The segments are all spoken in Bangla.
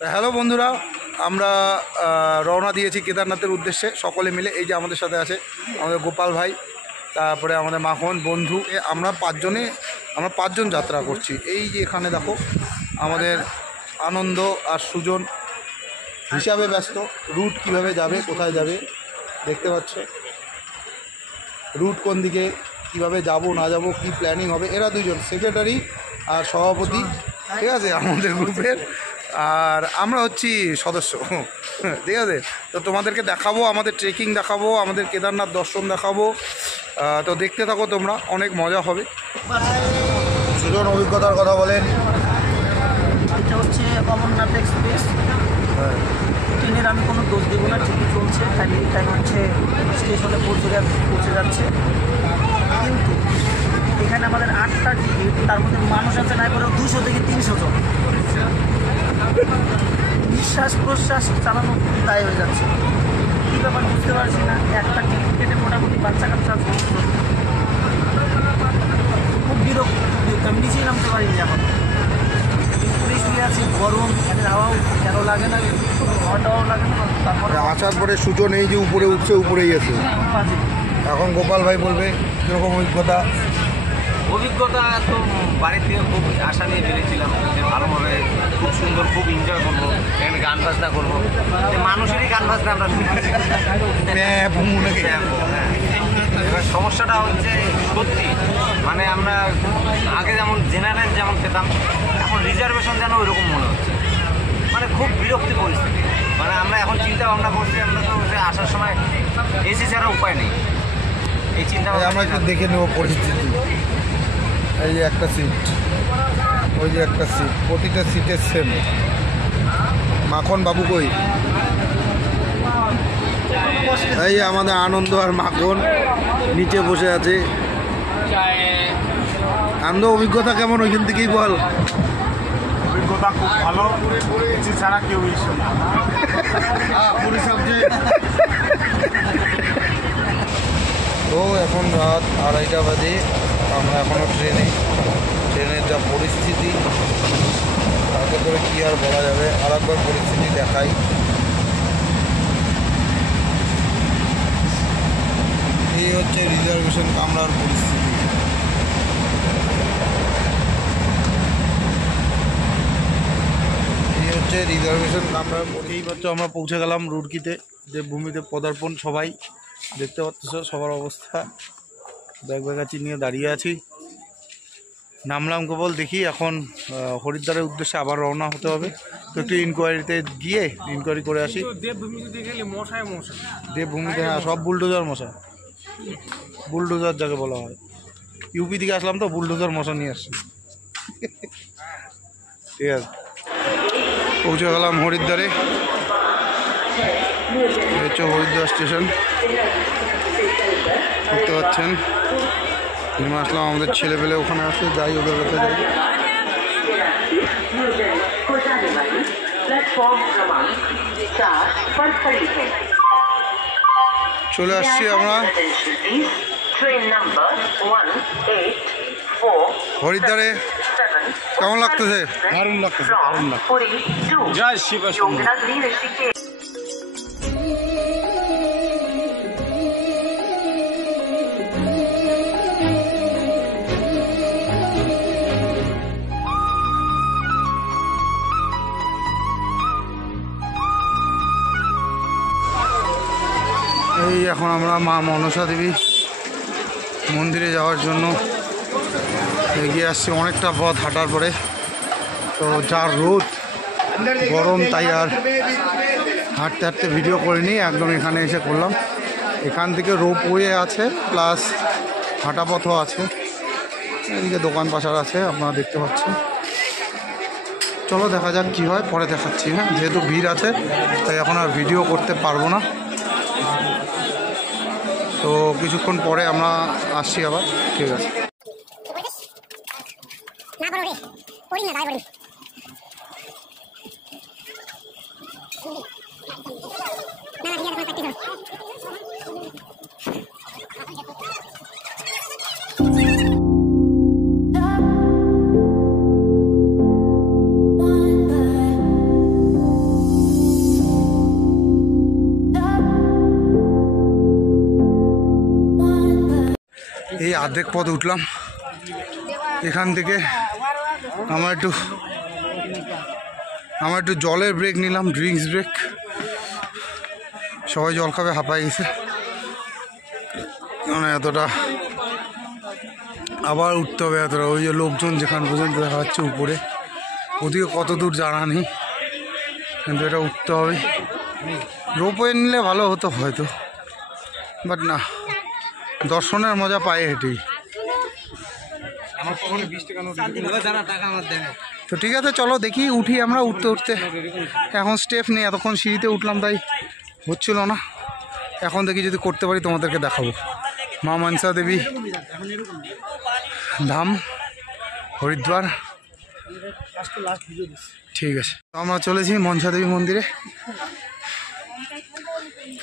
হ্যালো বন্ধুরা, আমরা রওনা দিয়েছি কেদারনাথের উদ্দেশ্যে সকলে মিলে। এই যে আমাদের সাথে আছে আমাদের গোপাল ভাই, তারপরে আমাদের মাখন বন্ধু। আমরা পাঁচজন যাত্রা করছি। এই যে এখানে দেখো আমাদের আনন্দ আর সুজন হিসাবে ব্যস্ত। রুট কিভাবে যাবে, কোথায় যাবে দেখতে পাচ্ছ, রুট কোন দিকে, কিভাবে যাব না যাব, কি প্ল্যানিং হবে। এরা দুইজন সেক্রেটারি আর সভাপতি, ঠিক আছে আমাদের গ্রুপের, আর আমরা হচ্ছি সদস্য, ঠিক আছে। তো তোমাদেরকে দেখাবো, আমাদের ট্রেকিং দেখাবো, আমাদের কেদারনাথ দর্শন দেখাবো। তো দেখতে থাকো তোমরা, অনেক মজা হবে। সুজন অভিজ্ঞতার কথা বলেন। এটা হচ্ছে অমরনাথ এক্সপ্রেস। ট্রেনের আমি কোনো দোষ দেবো না, ঠিকই চলছে। টাইম হচ্ছে স্টেশনে পৌঁছে যাচ্ছে। কিন্তু এখানে আমাদের 8টা টিকিট, তার মধ্যে মানুষ আছে না করেও 200 থেকে 300 জন। নিঃশ্বাস প্রশ্বাস চালানো দায় হয়ে যাচ্ছে। কী ব্যাপার বুঝতে পারছি না। একটা টিকিট কেটে মোটামুটি বাচ্চা কাচ্চা খুব বিরক্ত। আমি নিচেই নামতে পারিনি এখন। শুয়ে আছি, গরম, হাওয়াও কেন লাগে না, হাওয়াটাও লাগে না। তারপরে আসার পরে সুজন এই যে উপরে উঠছে, উপরেই আছে। এখন গোপাল ভাই বলবে কীরকম অভিজ্ঞতা। তো বাড়ি থেকে খুব আশা নিয়ে বেরিয়েছিলাম যে ভালোভাবে, খুব সুন্দর, খুব এনজয় করবো, এখানে গান বাজনা করবো। মানুষেরই গান বাজনা আমরা শুনতেছি। এবার সমস্যাটা হচ্ছে সত্যি, মানে আমরা আগে যেমন জেনারেল যেমন পেতাম, এখন রিজার্ভেশন যেন ওইরকম মনে হচ্ছে। মানে খুব বিরক্তি পরিস্থিতি। মানে আমরা এখন চিন্তা ভাবনা করছি, আমরা তো আসার সময় এসি ছাড়া উপায় নেই। এই চিন্তা আমরা একটু দেখে নেব পরিস্থিতি। এই যে একটা সিট, ওই যে একটা সিট, প্রতিটা সিটের সেম। মাখন বাবু কই? এই যে আমাদের আনন্দ আর মাখন নিচে বসে আছে। আনন্দ, অভিজ্ঞতা কেমন ওইখান থেকেই বল। অভিজ্ঞতা খুব ভালো, এসি ছাড়া কেউ ইস্যু না। তো এখন রাত 2:30 বাজে, আমরা এখনও ট্রেনের যা পরিস্থিতি, তাতে করে কী আর বলা যাবে। আর একবার পরিস্থিতি দেখাই। এই হচ্ছে রিজার্ভেশন কামরার পরিস্থিতি। এই হচ্ছে রিজার্ভেশন কামরার পরিস্থিতি। আমরা পৌঁছে গেলাম রুড়কিতে, দেবভূমিতে পদার্পণ। সবাই দেখতে পাচ্ছ সবার অবস্থা, ব্যাগাচি নিয়ে দাঁড়িয়ে আছি। নামলাম কেবল, দেখি এখন হরিদ্বারের উদ্দেশ্যে আবার রওনা হতে হবে। তো একটু ইনকোয়ারিতে গিয়ে ইনকোয়ারি করে আসি। দেবভূমিতে হ্যাঁ, সব বুলডোজার মশা, বুলডোজার যাকে বলা হয়। ইউপি থেকে আসলাম তো, বুলডোজার মশা নিয়ে আসছি। ঠিক আছে, পৌঁছে গেলাম হরিদ্বারে। হচ্ছে হরিদ্বার স্টেশন, দেখতে পাচ্ছেন। নেমে আসলাম, আমাদের ছেলেপেলে ওখানে আসে, যাই ওদের কাছে যাই। চলে আসছি আমরা হরিদ্বারে। কেমন লাগতেছে? দারুণ লাগতেছে, দারুণ লাগতেছে। জয় শিব শম্ভু। এই এখন আমরা মা মনসা দেবী মন্দিরে যাওয়ার জন্য এগিয়ে আসছি। অনেকটা পথ হাঁটার পরে, তো যার রোদ গরম, তাই আর হাঁটতে হাঁটতে ভিডিও করিনি, একদম এখানে এসে করলাম। এখান থেকে রোপওয়ে আছে, প্লাস হাঁটা পথও আছে। এদিকে দোকান পাশার আছে, আপনারা দেখতে পাচ্ছেন। চলো দেখা যাক কী হয়, পরে দেখাচ্ছি। হ্যাঁ, যেহেতু ভিড় আছে তাই এখন আর ভিডিও করতে পারবো না। তো কিছুক্ষণ পরে আমরা আসছি আবার, ঠিক আছে। এই অর্ধেক পথ উঠলাম, এখান থেকে আমার একটু জলের ব্রেক নিলাম, ড্রিঙ্কস ব্রেক। সবাই জল খাবে, হাঁপাই গেছে মানে এতটা, আবার উঠতে হবে এতটা। ওই যে লোকজন যেখান পর্যন্ত দেখা যাচ্ছে উপরে, ওদিকে কত দূর জানা নেই, কিন্তু এটা উঠতে হবে। রোপওয়ে নিলে ভালো হতো হয়তো, বাট না, দর্শনের মজা পায় হেঁটেই। তো ঠিক আছে, চলো দেখি উঠি আমরা। উঠতে উঠতে এখন স্টেপ নেই, এতক্ষণ সিঁড়িতে উঠলাম তাই হচ্ছিল না। এখন দেখি যদি করতে পারি তোমাদেরকে দেখাবো। মা মনসা দেবী ধাম, হরিদ্বার। ঠিক আছে, আমরা চলেছি মনসা দেবী মন্দিরে।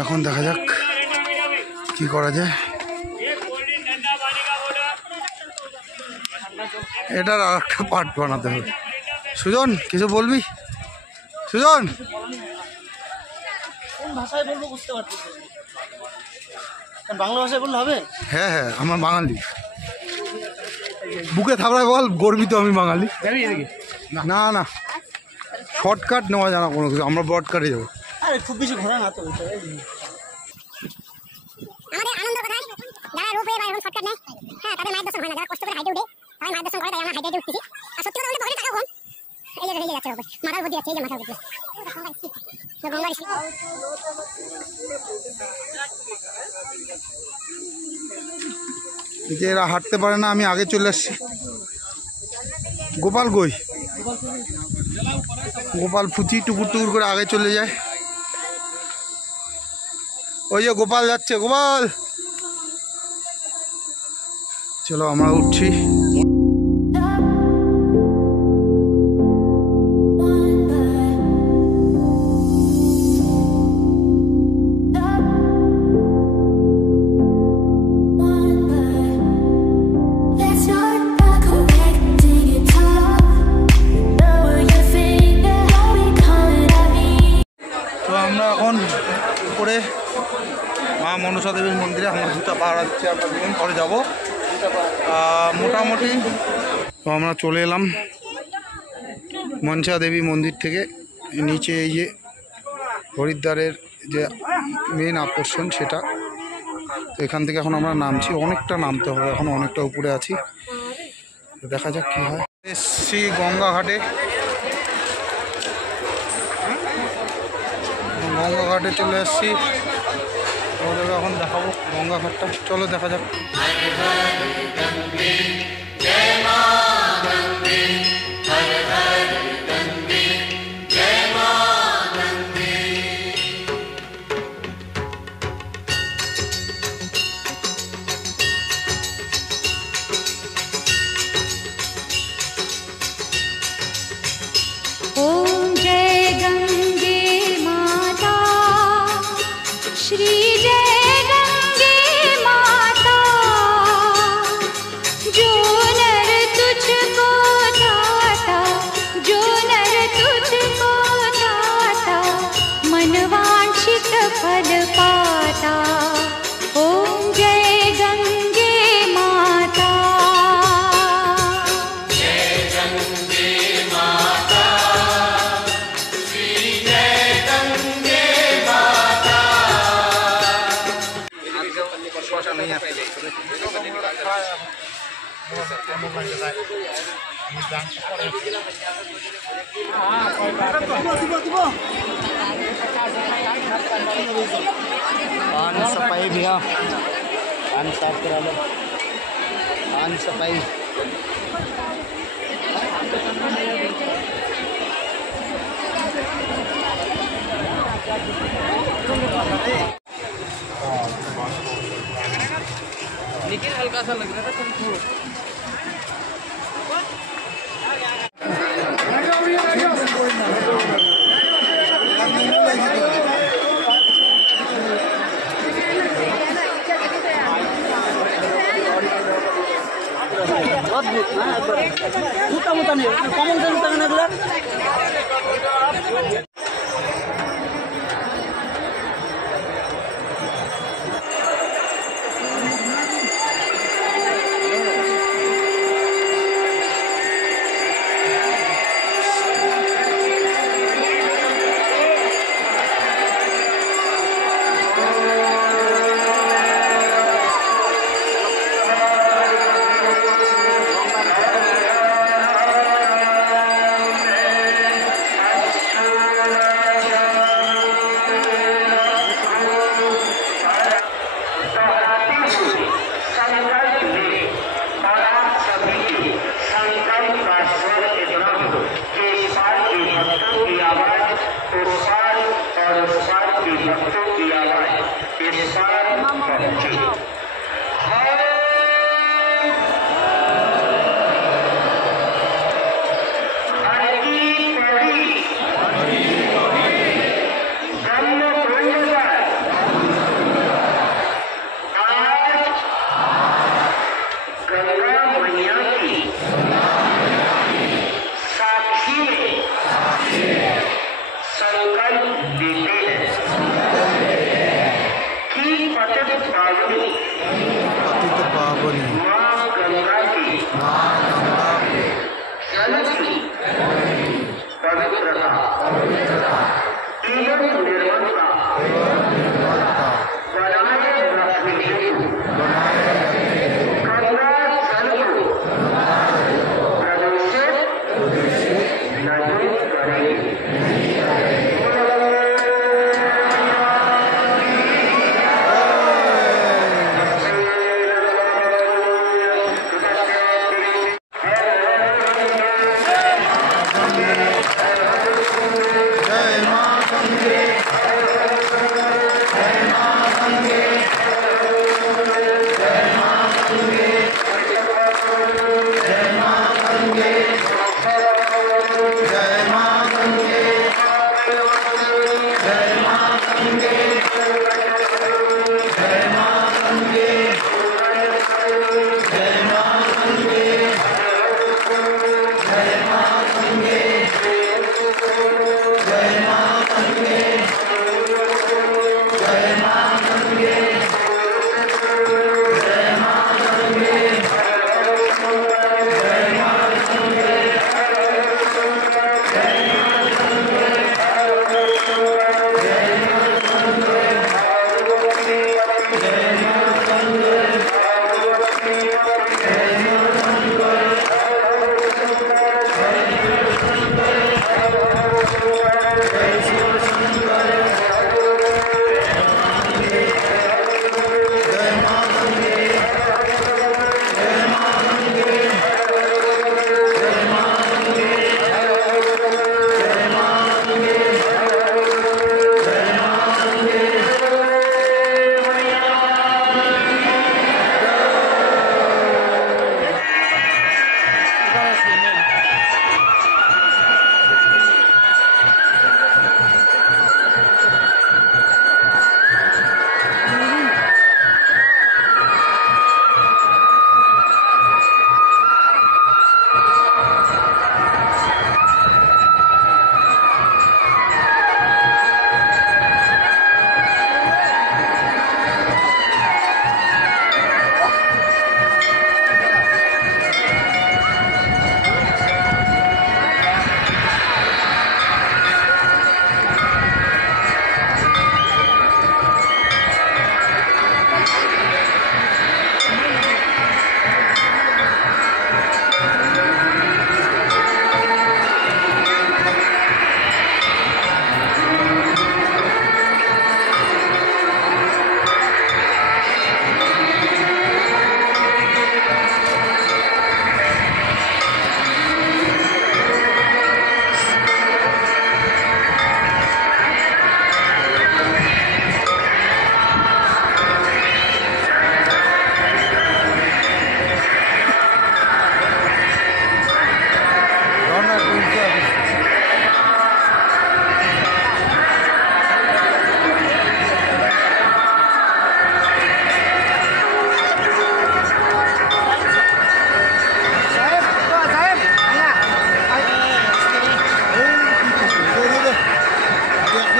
এখন দেখা যাক কি করা যায়। এটার আর একটা পার্ট বানাতে হবে। সুজন, কিছু বলবি? সুজন, কোন ভাষায় বলবো বুঝতে পারতেছি, বাংলা ভাষায় বললে হবে? হ্যাঁ হ্যাঁ, আমার বাঙালি, বুকে থাবড়ায় বল গর্বিত আমি বাঙালি। না না, শর্টকাট নেওয়া জানা কোনো কিছু, আমরা ব্রডকাটে যাবো। আরে খুব বেশি ঘোরা না তো। আমাদের আনন্দ কোথায়, যারা রূপে বা এরকম শর্টকাট নেয়, হ্যাঁ তাদের মায়ের দর্শন হয় না। যারা কষ্ট করে হাইটে উঠে, সবাই মায়ের দর্শন করে, তাই আমরা হাইটে উঠতেছি। আর সত্যি কথা বলতে পকেটে টাকা কম, এই যে যাচ্ছে মাথার বুদ্ধি যাচ্ছে, এই যে মাথার বুদ্ধি গঙ্গার। যে এরা হাঁটতে পারে না, আমি আগে চলে আসছি। গোপাল কই? গোপাল ফুচি টুকুর টুকুর করে আগে চলে যায়। ওই যে গোপাল যাচ্ছে, গোপাল চলো আমরা উঠছি। তো আমরা এখন উপরে মা মনসা দেবীর মন্দিরে আমরা জুতা পাহারা দিচ্ছি, আমরা দুদিন পরে যাবো মোটামুটি। তো আমরা চলে এলাম মনসা দেবী মন্দির থেকে নিচে, এই যে হরিদ্বারের যে মেন আকর্ষণ সেটা। তো এখান থেকে এখন আমরা নামছি, অনেকটা নামতে হবে, এখন অনেকটা উপরে আছি। তো দেখা যাক কী হয়। এসছি গঙ্গা ঘাটে, গঙ্গা ঘাটে চলে আসছি। ওদেরকে এখন দেখাবো গঙ্গা ঘাটটা, চলো দেখা যাক। ओम जय गंगे माता, श्री जय गंगे माता, जो नर तुझको ध्याता, जो नर तुझको ध्याता, मन वांछित फल पाता। ओम जय गंगे माता। पान सफाई भैया, पान साफ करा लो, पान सफाई। लेकिन हल्का सा लग रहा था तुमको। জুতা মোতা নেই, কমন সেন্স থাকে না এগুলো।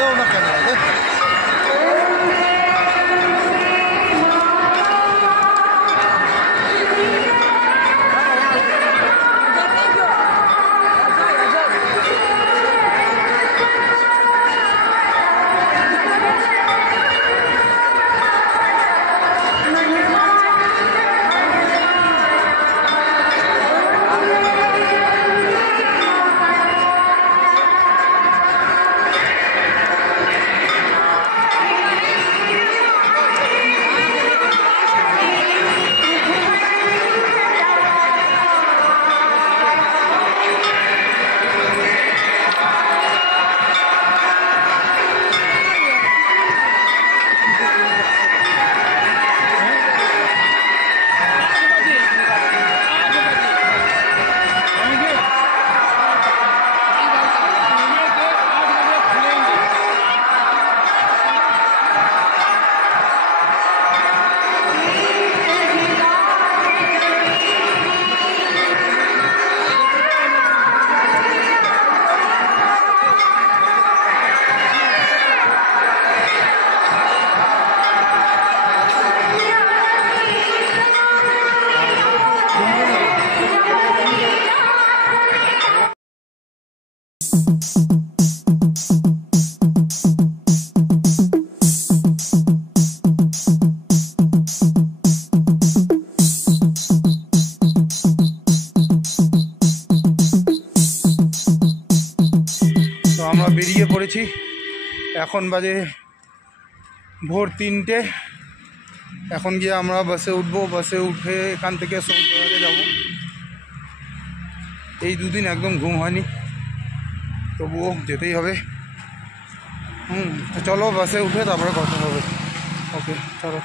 কেউ না কেন আমরা বেরিয়ে পড়েছি। এখন বাজে ভোর 3টে। এখন গিয়ে আমরা বাসে উঠবো। বাসে উঠে এখান থেকে সমুদ্রে যাব। এই দুদিন একদম ঘুম হয়নি, তবুও যেতেই হবে। তো চলো বাসে উঠে তারপরে কথা হবে। ওকে চলো।